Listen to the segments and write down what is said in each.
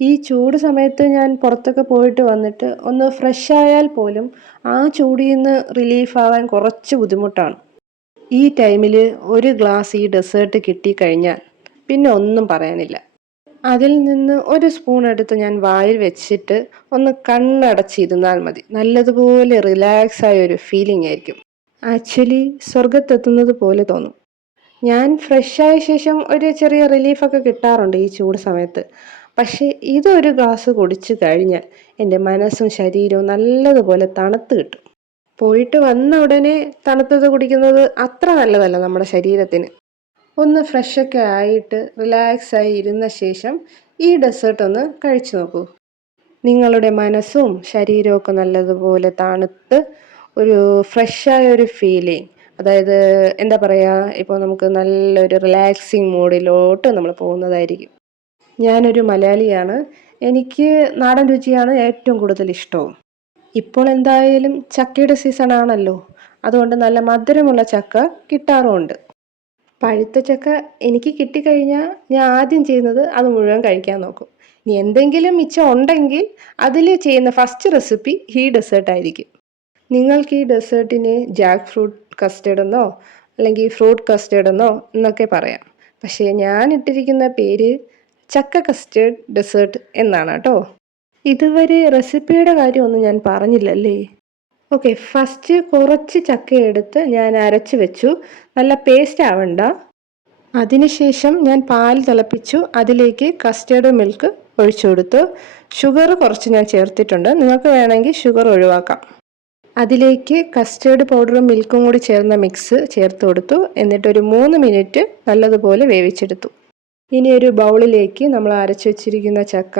ഈ ചൂട് സമയത്ത് ഞാൻ പുറത്തൊക്കെ പോയിട്ട് വന്നിട്ട് ഒന്ന് ഫ്രഷ് ആയാൽ പോലും ആ ചൂടിൽ നിന്ന് റിലീഫ് ആവാൻ കുറച്ച് ബുദ്ധിമുട്ടാണ്. ഈ ടൈമിൽ ഒരു ഗ്ലാസ് ഈ ഡെസേർട്ട് കിട്ടിക്കഴിഞ്ഞാൽ പിന്നെ ഒന്നും പറയാനില്ല. അതിൽ നിന്ന് ഒരു സ്പൂൺ എടുത്ത് ഞാൻ വായിൽ വെച്ചിട്ട് ഒന്ന് കണ്ണടച്ചിരുന്നാൽ മതി. നല്ലതുപോലെ റിലാക്സ് ആയ ഒരു ഫീലിംഗ് ആയിരിക്കും. ആക്ച്വലി സ്വർഗത്തെത്തുന്നത് പോലെ തോന്നും. ഞാൻ ഫ്രഷ് ആയ ശേഷം ഒരു ചെറിയ റിലീഫൊക്കെ കിട്ടാറുണ്ട് ഈ ചൂട് സമയത്ത്. പക്ഷേ ഇതൊരു ഗ്ലാസ് കുടിച്ചു കഴിഞ്ഞാൽ എൻ്റെ മനസ്സും ശരീരവും നല്ലതുപോലെ തണുത്ത് കിട്ടും. പോയിട്ട് വന്ന ഉടനെ തണുത്തത് കുടിക്കുന്നത് അത്ര നല്ലതല്ല നമ്മുടെ ശരീരത്തിന്. ഒന്ന് ഫ്രഷൊക്കെ ആയിട്ട് റിലാക്സ് ആയി ഇരുന്ന ശേഷം ഈ ഡെസേർട്ട് ഒന്ന് കഴിച്ചു നോക്കൂ. നിങ്ങളുടെ മനസ്സും ശരീരവും ഒക്കെ നല്ലതുപോലെ തണുത്ത് ഒരു ഫ്രഷായ ഒരു ഫീലിംഗ്, അതായത് എന്താ പറയുക, ഇപ്പോൾ നമുക്ക് നല്ലൊരു റിലാക്സിങ് മൂഡിലോട്ട് നമ്മൾ പോകുന്നതായിരിക്കും. ഞാനൊരു മലയാളിയാണ്. എനിക്ക് നാടൻ രുചിയാണ് ഏറ്റവും കൂടുതൽ ഇഷ്ടവും. ഇപ്പോൾ എന്തായാലും ചക്കയുടെ സീസൺ ആണല്ലോ, അതുകൊണ്ട് നല്ല മധുരമുള്ള ചക്ക കിട്ടാറുമുണ്ട്. പഴുത്ത ചക്ക എനിക്ക് കിട്ടിക്കഴിഞ്ഞാൽ ഞാൻ ആദ്യം ചെയ്യുന്നത് അത് മുഴുവൻ കഴിക്കാൻ നോക്കും. ഇനി എന്തെങ്കിലും മിച്ചം ഉണ്ടെങ്കിൽ അതിൽ ചെയ്യുന്ന ഫസ്റ്റ് റെസിപ്പി ഈ ഡെസേർട്ടായിരിക്കും. നിങ്ങൾക്ക് ഈ ഡെസേർട്ടിന് ജാക്ക് ഫ്രൂട്ട് കസ്റ്റേർഡ് എന്നോ അല്ലെങ്കിൽ ഫ്രൂട്ട് കസ്റ്റേർഡ് എന്നോ എന്നൊക്കെ പറയാം. പക്ഷേ ഞാൻ ഇട്ടിരിക്കുന്ന പേര് ചക്ക കസ്റ്റേർഡ് ഡെസേർട്ട് എന്നാണ് കേട്ടോ. ഇതുവരെ റെസിപ്പിയുടെ കാര്യമൊന്നും ഞാൻ പറഞ്ഞില്ലല്ലേ? ഓക്കെ, ഫസ്റ്റ് കുറച്ച് ചക്ക എടുത്ത് ഞാൻ അരച്ച് വെച്ചു. നല്ല പേസ്റ്റ് ആവണ്ട. അതിനുശേഷം ഞാൻ പാൽ തിളപ്പിച്ചു. അതിലേക്ക് കസ്റ്റേർഡ് മിൽക്ക് ഒഴിച്ചു കൊടുത്തു. ഷുഗർ കുറച്ച് ഞാൻ ചേർത്തിട്ടുണ്ട്, നിങ്ങൾക്ക് വേണമെങ്കിൽ ഷുഗർ ഒഴിവാക്കാം. അതിലേക്ക് കസ്റ്റേർഡ് പൗഡറും മിൽക്കും കൂടി ചേർന്ന മിക്സ് ചേർത്ത് കൊടുത്തു. എന്നിട്ടൊരു 3 മിനിറ്റ് നല്ലതുപോലെ വേവിച്ചെടുത്തു. ഇനി ഒരു ബൗളിലേക്ക് നമ്മൾ അരച്ചു വെച്ചിരിക്കുന്ന ചക്ക,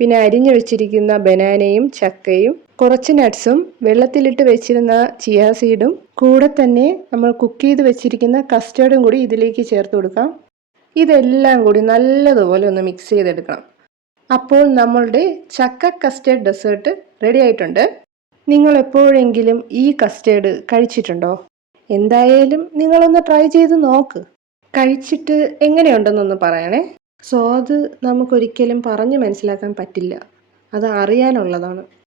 പിന്നെ അരിഞ്ഞു വെച്ചിരിക്കുന്ന ബനാനയും ചക്കയും കുറച്ച് നട്ട്സും വെള്ളത്തിലിട്ട് വെച്ചിരുന്ന ചിയ സീഡും കൂടെ തന്നെ നമ്മൾ കുക്ക് ചെയ്ത് വെച്ചിരിക്കുന്ന കസ്റ്റേർഡും കൂടി ഇതിലേക്ക് ചേർത്ത് കൊടുക്കാം. ഇതെല്ലാം കൂടി നല്ലതുപോലെ ഒന്ന് മിക്സ് ചെയ്തെടുക്കണം. അപ്പോൾ നമ്മളുടെ ചക്ക കസ്റ്റേർഡ് ഡെസേർട്ട് റെഡി ആയിട്ടുണ്ട്. നിങ്ങൾ എപ്പോഴെങ്കിലും ഈ കസ്റ്റേർഡ് കഴിച്ചിട്ടുണ്ടോ? എന്തായാലും നിങ്ങളൊന്ന് ട്രൈ ചെയ്ത് നോക്ക്. കഴിച്ചിട്ട് എങ്ങനെയുണ്ടെന്നൊന്ന് പറയണേ. സ്വാദ് നമുക്കൊരിക്കലും പറഞ്ഞ് മനസ്സിലാക്കാൻ പറ്റില്ല, അത് അറിയാനുള്ളതാണ്.